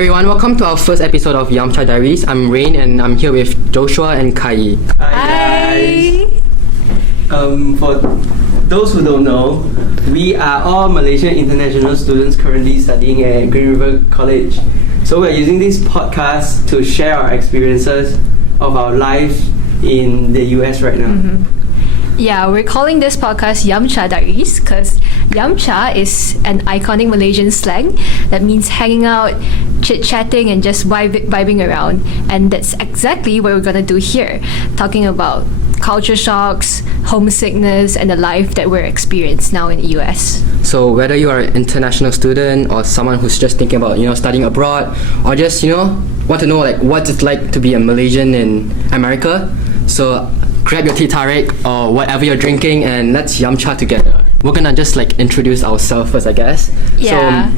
everyone, welcome to our first episode of Yumcha Diaries. I'm Rain and I'm here with Joshua and Kai. Hi guys! For those who don't know, we are all Malaysian international students currently studying at Green River College. So we're using this podcast to share our experiences of our life in the US right now. Yeah, we're calling this podcast Yumcha Diaries because Yumcha is an iconic Malaysian slang that means hanging out, chit-chatting and just vibing around. And that's exactly what we're gonna do here, talking about culture shocks, homesickness and the life that we're experiencing now in the US. So whether you are an international student or someone who's just thinking about, studying abroad or just, want to know what it's like to be a Malaysian in America, so grab your tea tarik or whatever you're drinking and let's yumcha together. We're gonna just introduce ourselves first, I guess. Yeah.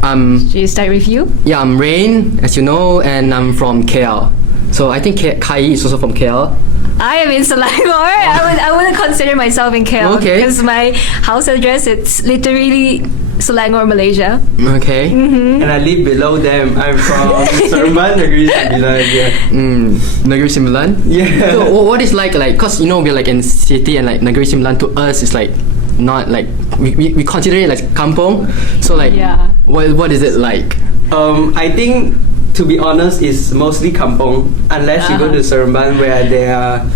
So, should we start with you? Yeah, I'm Rain, as you know, and I'm from KL. So I think Kai is also from KL. I am in Selangor. I wouldn't consider myself in KL because my house address it's literally Selangor, Malaysia. Okay. And I live below them. I'm from Seremban, Negeri Sembilan. Yeah. Negeri Sembilan? Yeah. So what is like, cause we're in city and Negeri Sembilan to us is not we consider it like kampong. So what is it like? I think, to be honest, it's mostly kampong, unless you go to Seremban where there are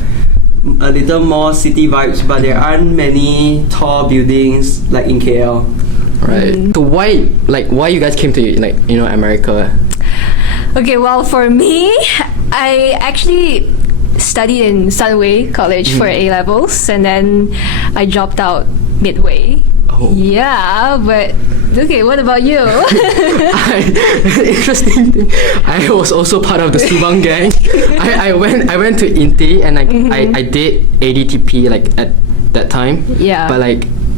a little more city vibes, but there aren't many tall buildings like in KL. Right. So why you guys came to America? Okay, well for me, I actually studied in Sunway College for A levels, and then I dropped out midway. Oh. Yeah, but okay, what about you? Interesting thing. I was also part of the Subang gang. I went to Inti and I did ADTP at that time. Yeah. But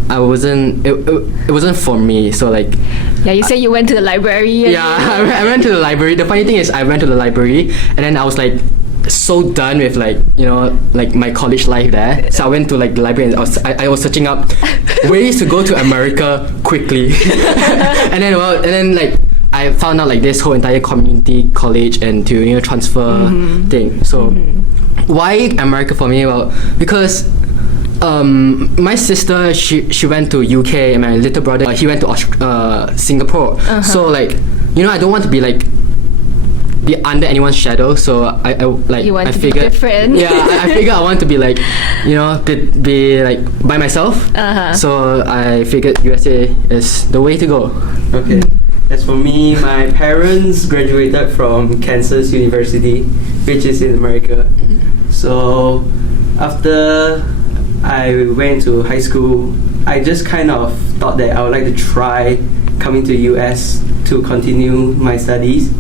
I wasn't. It wasn't for me. So Yeah, you said you went to the library. Yeah, I went to the library. The funny thing is, I went to the library and then I was so done with my college life there. So I went to the library and I was searching up ways to go to America quickly. and then I found out this whole entire community college and to transfer thing. So why America for me? Well, because my sister she went to UK and my little brother he went to Singapore. So I don't want to be under anyone's shadow, so you want I to figured, be different. Yeah, I figured I want to be be by myself. So I figured USA is the way to go. Okay. As for me, my parents graduated from Kansas University, which is in America. So after I went to high school, I just kind of thought that I would like to try coming to US to continue my studies.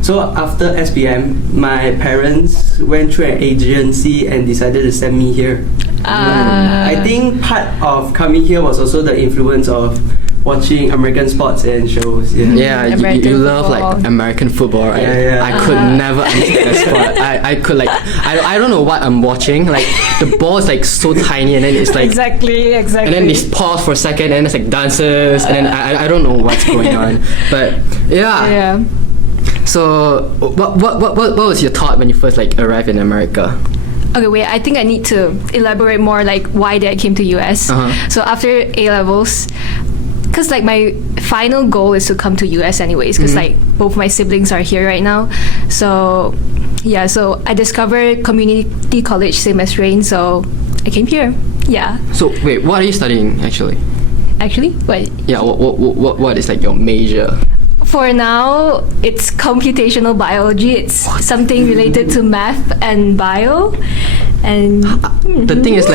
So after SPM, my parents went through an agency and decided to send me here. I think part of coming here was also the influence of watching American sports and shows. Yeah, you love American football, right? Yeah. I could never understand the sport. I could I don't know what I'm watching. The ball is so tiny and then it's exactly. And then it's paused for a second and it's dances and then I don't know what's going on. But yeah. So what was your thought when you first arrived in America? Okay, wait, I think I need to elaborate more why did I came to US. So after A levels, because my final goal is to come to US anyways, because both my siblings are here right now. So yeah, so I discovered community college same as Rain, so I came here. Yeah. So wait, what are you studying actually? What? Yeah, what is your major? For now, it's computational biology. It's something related to math and bio. And the thing is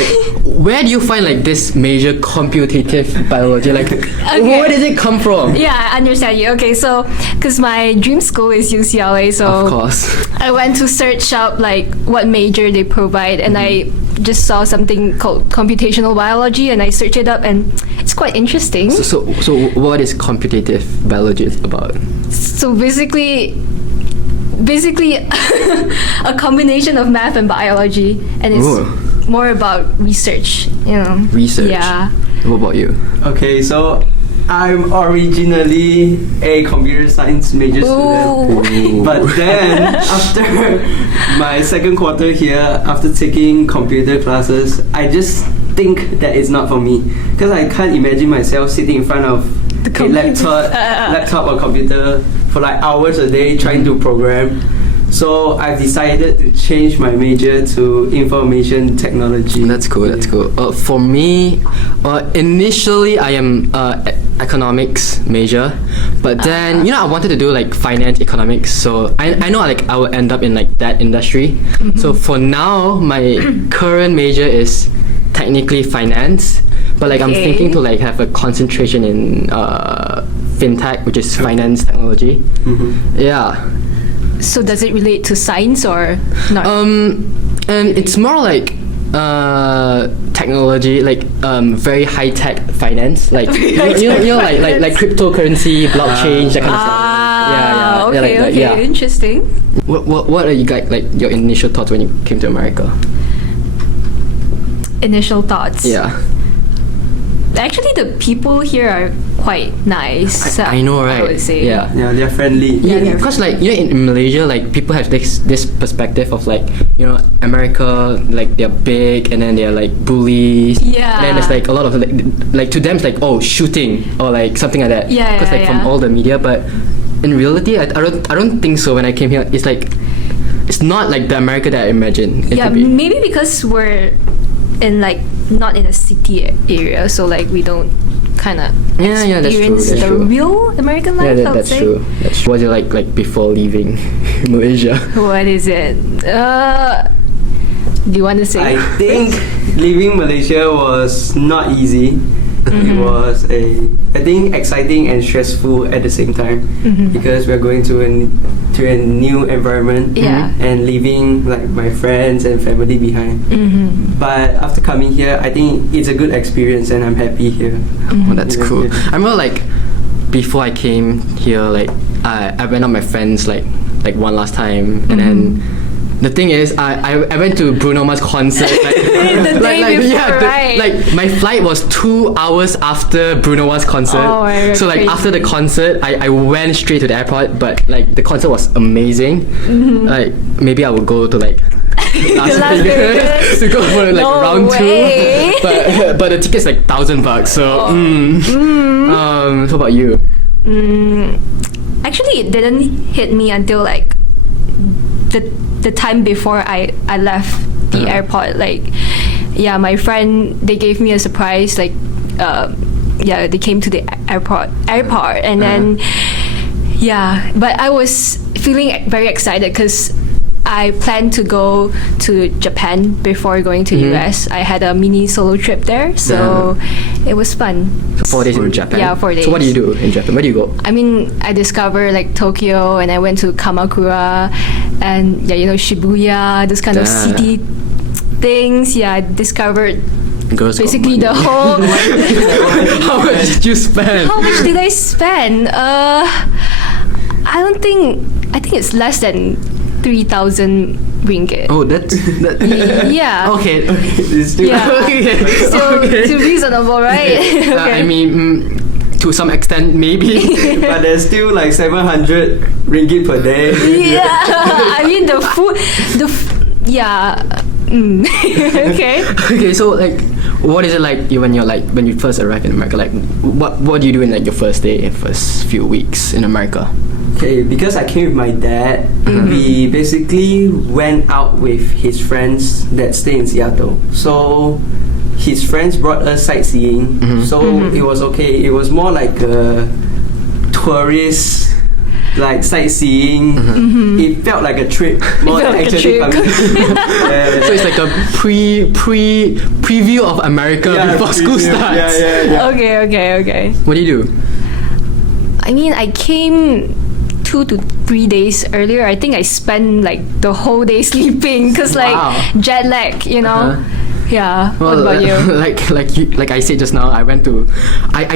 where do you find this major computative biology? Where did it come from? Yeah, I understand you. Okay, so because my dream school is UCLA, so of course I went to search up what major they provide, and I just saw something called computational biology, and I searched it up, and it's quite interesting. So what is computative biology about? So basically a combination of math and biology, and it's more about research. Research. Yeah. What about you? Okay, so I'm originally a computer science major student. But then, after my second quarter here, after taking computer classes, I just think that it's not for me. Because I can't imagine myself sitting in front of a laptop or computer for like hours a day trying to program. So I've decided to change my major to information technology. That's cool. That's cool. For me, initially I am economics major, but then I wanted to do like finance economics. So I know like I will end up in like that industry. So for now, my current major is technically finance, but like I'm thinking to like have a concentration in fintech, which is finance technology. Yeah. So does it relate to science or not? And it's more like technology, like very high tech finance, like you know like cryptocurrency, blockchain, that kind of stuff. Okay, interesting. What are you guys like your initial thoughts when you came to America? Initial thoughts. Yeah. Actually, the people here are quite nice. I know, right? I would say. Yeah. Yeah, they're friendly. Yeah, because like in Malaysia, like people have this perspective of like America, like they're big and then they're like bullies. Yeah. And then there's like a lot of like to them it's like shooting or like something like that. Yeah. Because from all the media, but in reality, I don't think so. When I came here, it's like it's not like the America that I imagined it to be. Maybe because we're in like not in a city area, so like we don't kind of experience the real American life. Yeah, that's true. That's true. What was it like before leaving Malaysia? What is it? Do you want to say? I think leaving Malaysia was not easy. It was I think exciting and stressful at the same time because we're going to a new environment and leaving like my friends and family behind. But after coming here, I think it's a good experience and I'm happy here. Oh, that's cool. I remember like before I came here, like I went out with my friends like one last time, and then the thing is, I went to Bruno Mars concert like, the day before, right? Like my flight was 2 hours after Bruno Mars concert. Oh my God, so like crazy. after the concert, I went straight to the airport. But like the concert was amazing. Like maybe I will go to like Las Vegas to go for like round way. 2. But the ticket's like $1,000. So what about you? Actually, it didn't hit me until like the time before I left the airport. Like, my friend, they gave me a surprise. Like, they came to the airport, and then but I was feeling very excited because I planned to go to Japan before going to US. I had a mini solo trip there, so it was fun. So 4 days in Japan? Yeah, 4 days. So what do you do in Japan? Where do you go? I mean, I discovered like Tokyo, and I went to Kamakura and Shibuya, this kind of city things. I discovered Girls basically the whole. How much did you spend? How much did I spend? I think it's less than 3,000 ringgit. Oh, that's Yeah. Okay. It's still Still reasonable, right? Okay. I mean, to some extent, maybe. but there's still like 700 ringgit per day. Yeah. I mean the food, Okay. Okay, so like, what is it like when you first arrive in America? Like, what do you do in like your first day, first few weeks in America? Okay, because I came with my dad, we basically went out with his friends that stay in Seattle. So his friends brought us sightseeing. So it was okay. It was more like a tourist, like sightseeing. It felt like a trip more than actually coming. So it's like a preview of America before school starts. Yeah. Okay. What do you do? I mean, I came 2 to 3 days earlier. I think I spent like the whole day sleeping because jet lag, Yeah. Well, what about you? Like I said just now, I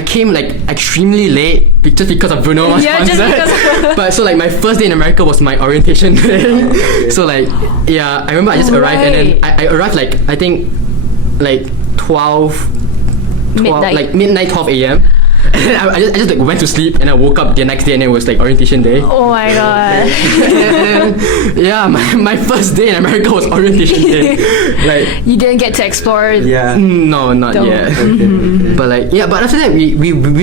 came like extremely late just because of Bruno Mars concert. Just because. But so like my first day in America was my orientation day. So like I remember I just arrived and then I arrived like I think like 12 Midnight. like midnight 12 a.m. And then I just like went to sleep, and I woke up the next day, and it was like orientation day. Oh my god. And yeah, my first day in America was orientation day. Like, You didn't get to explore. Yeah. no, not Don't. yet. Okay. But like, yeah, but after that we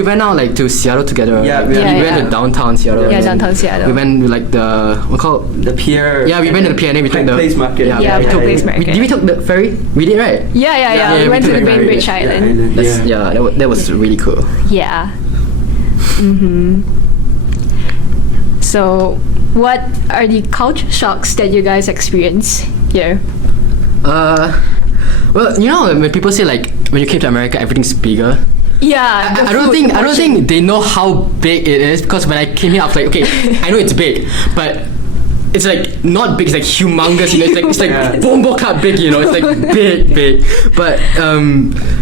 went out like to Seattle together. Yeah, Like, we- we Yeah, went yeah. to downtown Seattle. Yeah, and then downtown Seattle. We went to like the what called. The pier. Yeah, we went to the pier and then we took Pike the Place Market. Yeah, we Pike took, Place Market. Did we took the ferry? We did, right? Yeah. Yeah, We went to the took the ferry. Bainbridge Island. That's, Yeah. yeah, that was really cool. Yeah. So, what are the culture shocks that you guys experience here? Well, you know when people say like when you came to America everything's bigger. Yeah. I don't think they know how big it is, because when I came here I was like, okay, I know it's big, but it's like not big, it's like humongous, you know, it's like Yeah. Bombo Club big, you know, it's like big. But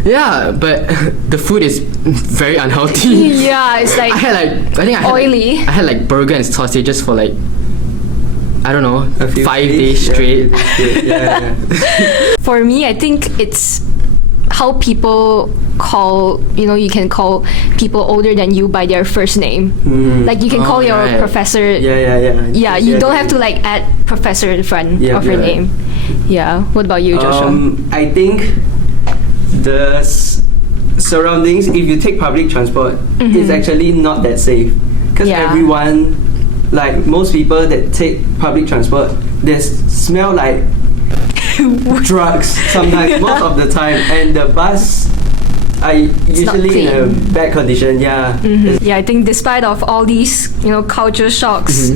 yeah, but the food is very unhealthy. Yeah, it's like I think I had oily. I had like burger and sausages for like, I don't know, A few 5 days Yeah, straight. 5 days straight. Yeah. For me, I think it's how people call, you can call people older than you by their first name. Like you can call your right. professor. Yeah. Yeah, you don't have to like add professor in front Yeah, of your yeah. name. Yeah. What about you, Joshua? I think the surroundings, if you take public transport, it's actually not that safe. Because Yeah. everyone, like most people that take public transport, they smell like drugs sometimes, most of the time. And the bus are not usually in a clean. bad condition. Yeah. Yeah, I think despite of all these, culture shocks,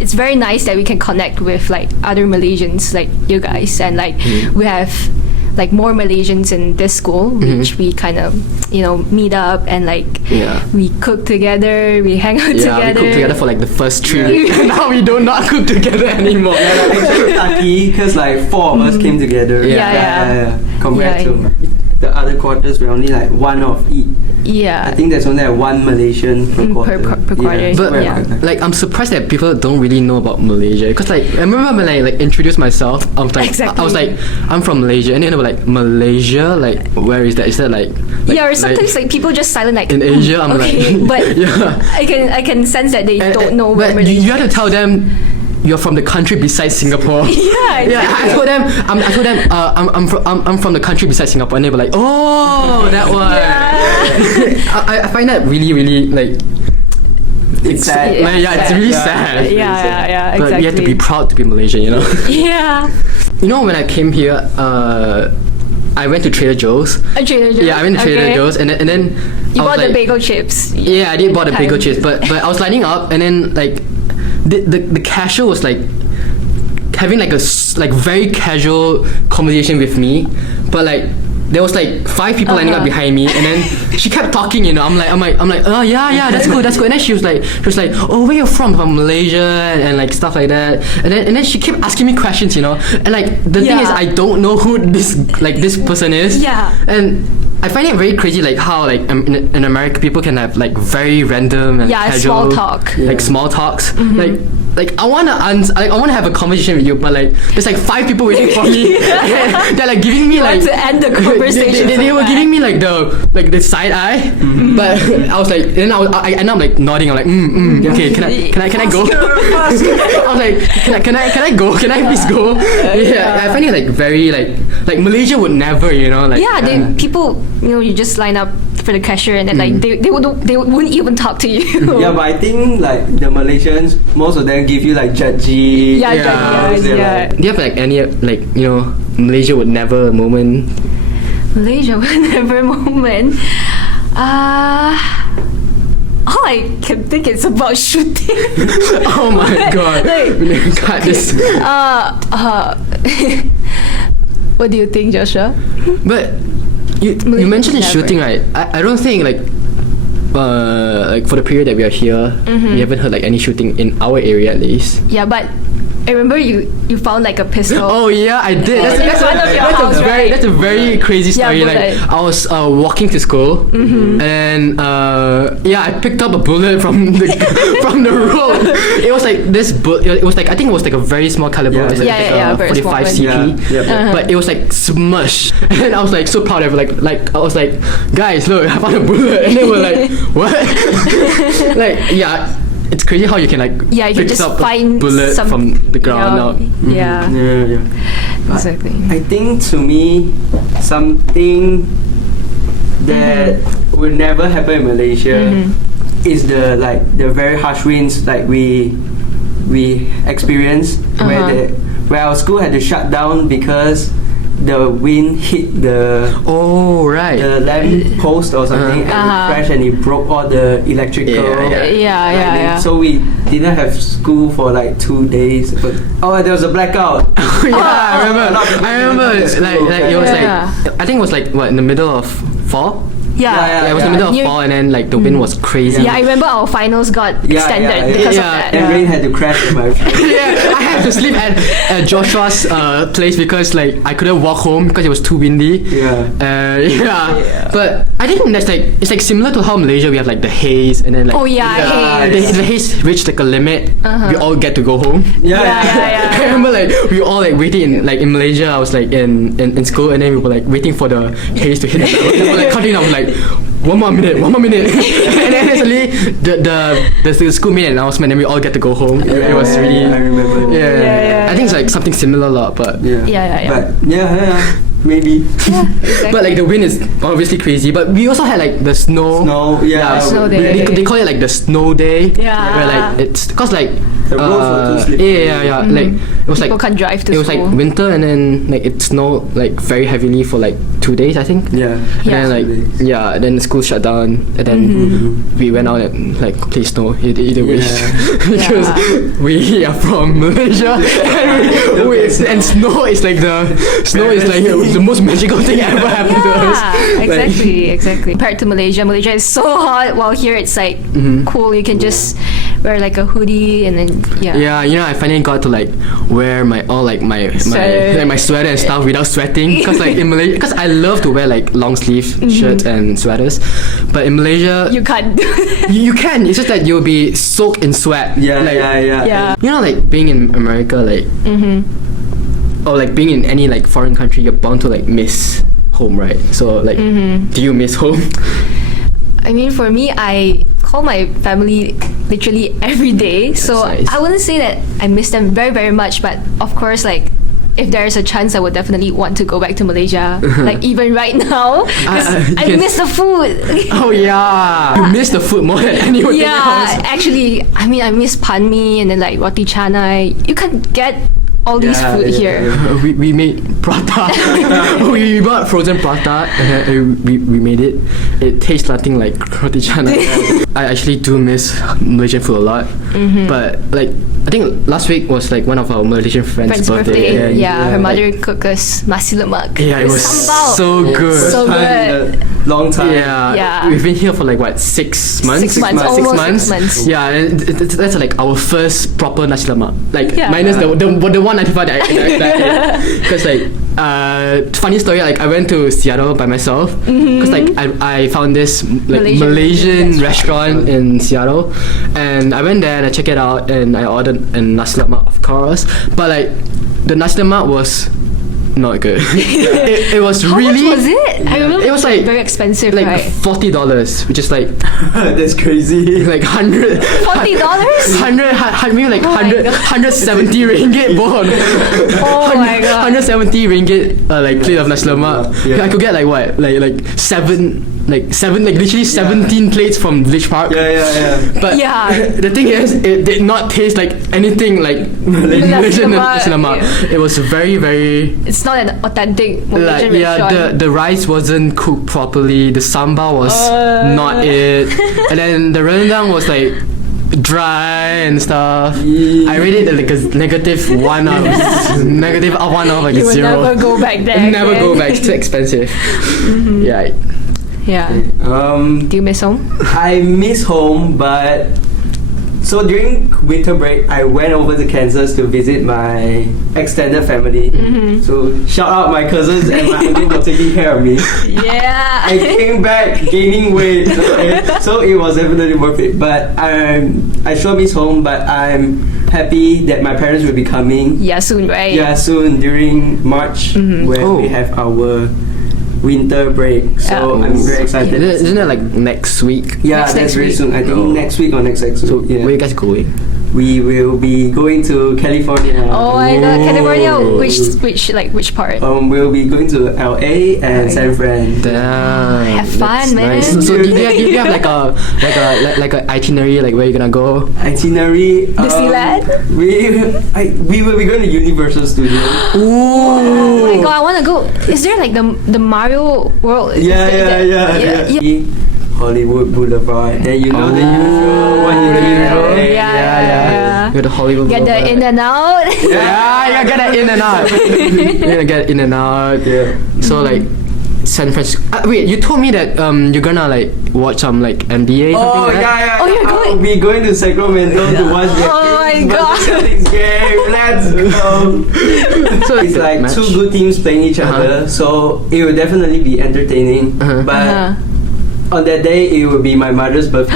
it's very nice that we can connect with like other Malaysians like you guys, and like we have like more Malaysians in this school, which we kind of meet up and like Yeah. we cook together, we hang out Yeah, together. we cooked together for like the first 3 Yeah. weeks. And now we do not cook together anymore. Yeah, like actually lucky because like 4 of us came together. Yeah. Compared Yeah. to the other quarters, we're only like one of each. Yeah. I think there's only like 1 Malaysian per quarter. per quarter, But we're yeah. quite lucky. like I'm surprised that people don't really know about Malaysia, because like I remember when I like introduced myself, I was like Exactly. I was like, I'm from Malaysia, and then they were like, Malaysia, like where is that? Is that like Yeah, or sometimes like people just silent like in Asia? I'm okay, like but yeah. I can sense that they don't know where But you Malaysia. have to tell them you're from the country beside Singapore. Yeah, Yeah, I told them I'm from the country beside Singapore, and they were like, oh, that one. I find that really like It's sad. it's really sad. Yeah, exactly. But you have to be proud to be Malaysian, you know. Yeah. You know, when I came here, I went to Trader Joe's. A Trader Joe's. Yeah, I went to Trader Okay. Joe's, and then You I was bought the like, bagel chips. Yeah, I did bought the Time. bagel chips, but I was lining up, and then like the cashier was like having like a very casual conversation with me, but like there was like 5 people lining up behind me, and then she kept talking. You know, I'm like, oh yeah, that's good. And then she was like, oh, where you from? From Malaysia, and like stuff like that. And then she kept asking me questions. You know, and like the thing is, Yeah. I don't know who this person is. Yeah. And I find it very crazy, like how like in America people can have like very random and Yeah, casual small talk. like small talks. Like I wanna I wanna have a conversation with you, but like there's like 5 people waiting for me. They're like giving me like to end the conversation. They were giving me like the side eye, but I was like, then I ended up like nodding. I'm like, okay, can I go? I was like, can I go? Can I please go? Yeah, I find it like very like Malaysia would never, you know, like Yeah, people, you just line up for the cashier, and then like they wouldn't even talk to you. Yeah, but I think like the Malaysians, most of them give you like judgy. Yeah, judgy, they're yeah. like- Do you have like any like, you know, Malaysia would never moment? Malaysia whenever moment. All I can think is about shooting. Oh my god. Like- We never got this. What do you think, Joshua? But you Malaysia mentioned the never. shooting, right? I don't think like for the period that we are here, we haven't heard like any shooting in our area at least. Yeah, but I remember you found like a pistol. Oh yeah, I did. That's a very crazy story. Yeah, like I was walking to school, and yeah, I picked up a bullet from the from the road. It was like this. It was like, I think it was like a very small caliber. Yeah. It was like, very 45 small one. CP. Yeah. But it was like smush, and I was like so proud of it. Like I was like, guys, look, I found a bullet, and they were like, what? Like yeah. It's crazy how you can like you can pick just up find a bullet from the ground out. Yeah. Yeah. Exactly. I think to me, something that will never happen in Malaysia is the very harsh winds like we experienced, where our school had to shut down because the wind hit the lamp post or something, and it crashed and it broke all the electrical. Yeah. So we didn't have school for like 2 days. But there was a blackout. I remember. Like it was like, I think it was like what, in the middle of fall. Yeah, it was in the middle of fall, and then like the wind was crazy. Yeah, I remember our finals got extended because of that. And rain had to crash in my Yeah, I had to sleep at Joshua's place because like I couldn't walk home because it was too windy. But I think that's like, it's like similar to how Malaysia we have like the haze, and then like haze. the haze reached like a limit. We all get to go home. Yeah. I remember like we were all like waiting in Malaysia. I was like in school, and then we were like waiting for the haze to hit us. We were like counting down like, one more minute. And then suddenly the school made an announcement, and we all get to go home. It was really, I remember. I think it's like something similar lah, but maybe. Exactly. But like the wind is obviously crazy. But we also had like the snow. Snow day. They call it like the snow day. Yeah. Where like it's because like the roads were too slippery. Like it was People like can't drive to it was school. like winter, and then like it snowed like very heavily for like 2 days, I think. Yeah. And then like then the school shut down, and then we went out and like play snow either way because we are from Malaysia, and snow is like the most magical thing ever happened to us. Exactly. Compared to Malaysia is so hot, while here it's like cool. You can just wear like a hoodie, and then I finally got to like wear my sweater and stuff without sweating, because like in Malaysia, because I love to wear like long sleeve shirts and sweaters, but in Malaysia you can't. you can. It's just that you'll be soaked in sweat. Yeah. You know, like being in America, like or like being in any like foreign country, you're bound to like miss home, right? So like, do you miss home? I mean, for me, I call my family literally every day. So nice. I wouldn't say that I miss them very, very much. But of course, like, if there is a chance, I would definitely want to go back to Malaysia. Like, even right now. Because I miss the food. Oh, yeah. You miss the food more than anyone else. Yeah, actually, I mean, I miss pan mee and then like roti canai. You can't get all these food here. We made prata. we bought frozen prata, and we made it. It tastes nothing like roti canai. I actually do miss Malaysian food a lot. But like, I think last week was like one of our Malaysian friends' birthday. Yeah, her mother cooked us nasi lemak. Yeah, it was sambal. so good. So good. Long time. Yeah. We've been here for like what, 6 months? 6 months. Almost 6 months. Yeah, and that's like our first proper nasi lemak. Like minus the 195 that I ate. Because like, funny story, like I went to Seattle by myself because like I found this like Malaysian restaurant in Seattle, and I went there and I checked it out, and I ordered a nasi lemak, of course, but like the nasi lemak was not good. it was How really. much was it? I remember it was like very expensive, like right? $40, which is like that's crazy. like $100. Maybe like 170 ringgit, bon. Oh my god. 170 ringgit, like plate of nasi lemak. I could get like what, like literally 17 plates from Village Park. But the thing is, it did not taste like anything like Malaysian nasi lemak. It was very, very. It's not an authentic Malaysian restaurant. The rice wasn't cooked properly. The sambal was not it, and then the rendang was like dry and stuff. I rated it like a negative 1 out of like you a will 0. never go back there. Never go back. It's too expensive. Yeah. Do you miss home? I miss home, but So during winter break, I went over to Kansas to visit my extended family. So shout out my cousins and my uncle for taking care of me. Yeah. I came back gaining weight, okay? So it was definitely worth it. But I sure miss home, but I'm happy that my parents will be coming. Yeah, soon, right? Yeah, soon during March when we have our winter break. So I'm very excited. Isn't it like next week? Yeah, Next that's very week. soon. I think next week or next week. So yeah. where you guys going? We will be going to California. Oh my god, California. Oh. Which part? We'll be going to LA and San Fran. Damn. Have fun, that's man. Nice. So do you have like a itinerary, like where you're gonna go? Itinerary. Disneyland? We will be going to Universal Studios. Oh my god, I want to go. Is there like the Mario World? Yeah. Hollywood Boulevard. Then you know the usual one. Yeah. Go to Hollywood. Get the Boulevard. in and out. Yeah, you gotta get it in and out. You're gonna get in and out. Yeah. So like San Francisco. Wait, you told me that you're gonna like watch some like NBA. Oh something like that? yeah. Oh, you're I'll going? be going to Sacramento to watch the Oh my god. Celtics game. Let's go. So It's like match. two good teams playing each other, so it will definitely be entertaining. But on that day, it will be my mother's birthday.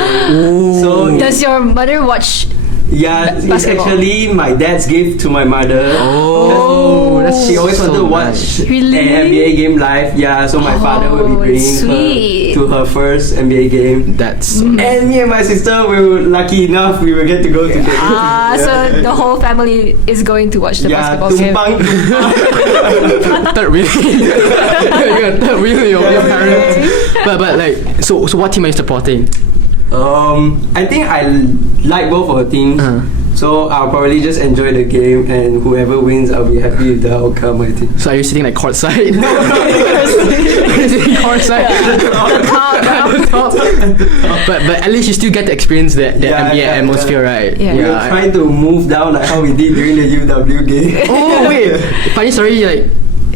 So Does your mother watch? yeah, it's basketball? actually my dad's gift to my mother. Oh, that's She always wanted to watch nice. Really? an NBA game live. Yeah, so my father will be bringing sweet. her to her first NBA game. That's so And me and my sister were lucky enough we will get to go to the So the whole family is going to watch the basketball game. third wheel. You're third wheel your parents. But like so what team are you supporting? I think I like both of the teams. So I'll probably just enjoy the game, and whoever wins, I'll be happy with the outcome. I think. So are you sitting like courtside? Sitting courtside. The top. But at least you still get to experience the NBA atmosphere, right? Yeah. We were trying to move down like how we did during the UW game. Oh wait, funny story. Like,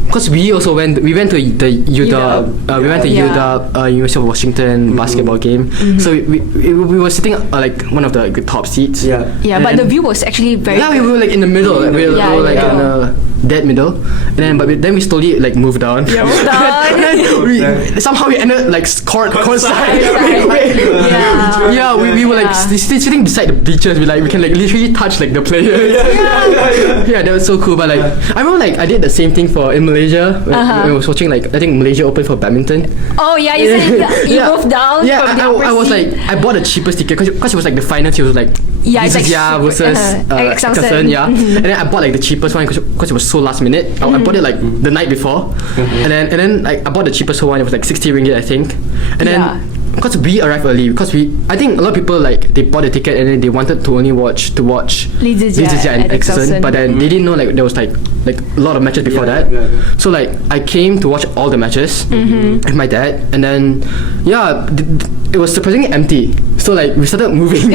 because we went to the UW, we went to UW, University of Washington basketball game. So we were sitting like one of the top seats. Yeah. Yeah, but the view was actually very. Yeah, we were like in the middle. Like, we were like in the dead middle, and then we slowly like moved down. Yeah, moved down. Somehow we ended like courtside. Yeah, we were like sitting beside the bleachers. We can like literally touch like the players. Yeah, that was so cool. But like I remember like I did the same thing in Malaysia when I was watching like I think Malaysia Open for badminton. Oh yeah, you said you moved down. Yeah, from the I was upper like seat. I bought the cheapest ticket because it was like the finals. It was like Yeah, it's like Lizia versus Excelsen. yeah. And then I bought like the cheapest one because it was so last minute. I bought it like the night before, and then like I bought the cheapest one. It was like 60 ringgit I think, and then. Because we arrived early, I think a lot of people like they bought a ticket and then they wanted to only watch Lizia and Excelsen, but then they didn't know like there was like a lot of matches before that. So like I came to watch all the matches with my dad, and then it was surprisingly empty. So like we started moving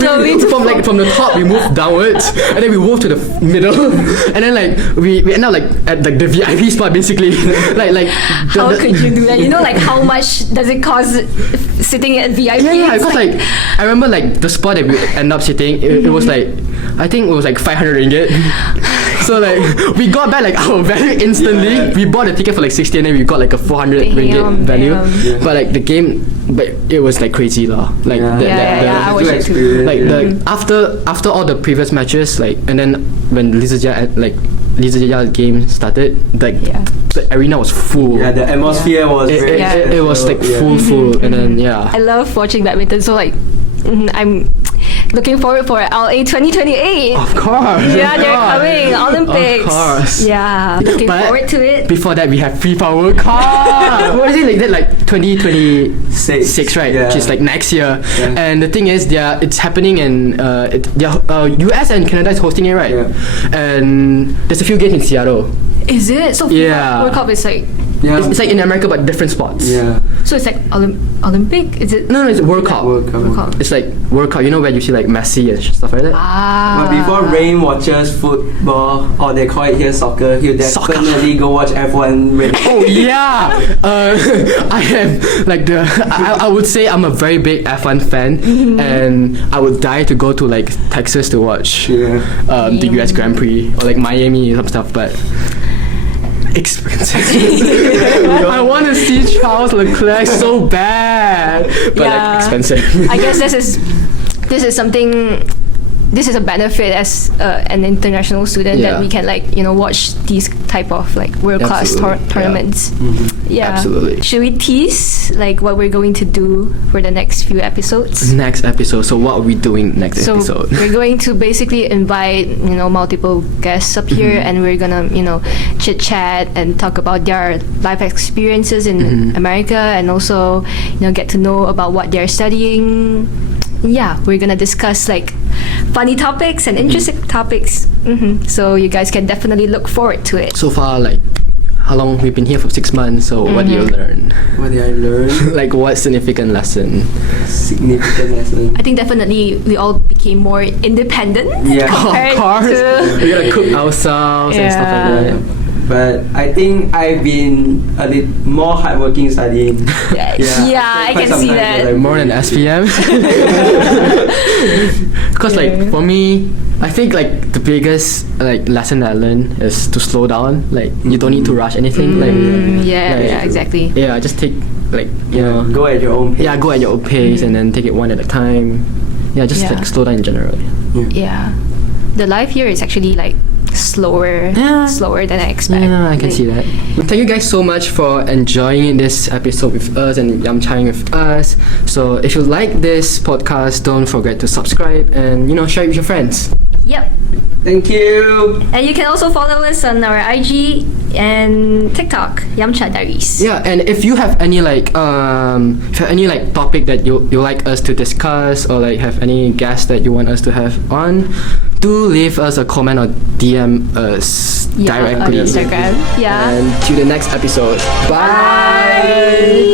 slowly from the top we moved downwards, and then we moved to the middle, and then like we ended up like at like the VIP spot basically. like how could you do that? You know like how much does it cost sitting at VIP? Yeah, because like I remember like the spot that we ended up sitting, it was like I think it was like 500 ringgit. So like we got back like our value instantly. We bought a ticket for like 60 and then we got like a 400 ringgit value. But like the game, but it was like crazy lah. Like I watched it too. like the after all the previous matches, like and then when Lizia game started, like the arena was full. Yeah, the atmosphere was very it was like full, and then I love watching badminton, so like I'm looking forward for LA 2028. Of course. Yeah, they're coming. Olympics. Of course. Yeah, looking But forward to it. Before that, we have FIFA World Cup. What is it like that? Like 2026, right? Yeah. Which is like next year. Yeah. And the thing is, it's happening in US and Canada is hosting it, right? Yeah. And there's a few games in Seattle. Is it? So FIFA World Cup is like Yeah. It's like in America, but different spots. Yeah. So it's like Olympic? Is it? No, it's World Cup. World Cup. World Cup. It's like World Cup. You know where you see like Messi and stuff like that. Ah. But before Rain watches football, or they call it here soccer, he'll Soccer. definitely go watch F1 race. Oh yeah, I am like I would say I'm a very big F1 fan, and I would die to go to like Texas to watch Yeah. the US Grand Prix or like Miami and some stuff, but expensive. I want to see Charles Leclerc so bad, but like expensive. I guess this is something. This is a benefit as an international student that we can like watch these type of like world class Absolutely. tournaments. Yeah. Absolutely. Should we tease like what we're going to do for the next few episodes? Next episode. So what are we doing next So episode? we're going to basically invite multiple guests up here, and we're gonna chit chat and talk about their life experiences in America, and also get to know about what they're studying. Yeah, we're gonna discuss like funny topics and interesting topics. So you guys can definitely look forward to it. So far, like, how long we've been here for 6 months? So what do you learn? What did I learn? Like, what significant lesson? Significant lesson. I think definitely we all became more independent. Yeah. compared Of course, to- we gotta cook ourselves and stuff like that. But I think I've been a little more hardworking studying. Yeah, I Quite can some see time that. that I- More than SPM. Because like for me, I think like the biggest like lesson that I learned is to slow down. Like you don't need to rush anything. Yeah, exactly. Yeah, just take like Go at your own pace. go at your own pace and then take it one at a time. Yeah, just Yeah. like slow down in general. Yeah, the life here is actually like slower than I expected. Yeah, I can see that. Thank you guys so much for enjoying this episode with us and Yumchaing with us. So if you like this podcast, don't forget to subscribe and share it with your friends. Yep. Thank you. And you can also follow us on our IG and TikTok, Yumcha Diaries. Yeah, and if you have any topic that you like us to discuss, or like have any guests that you want us to have on, do leave us a comment or DM us Yeah, directly. on Instagram. Yeah. And to the next episode. Bye.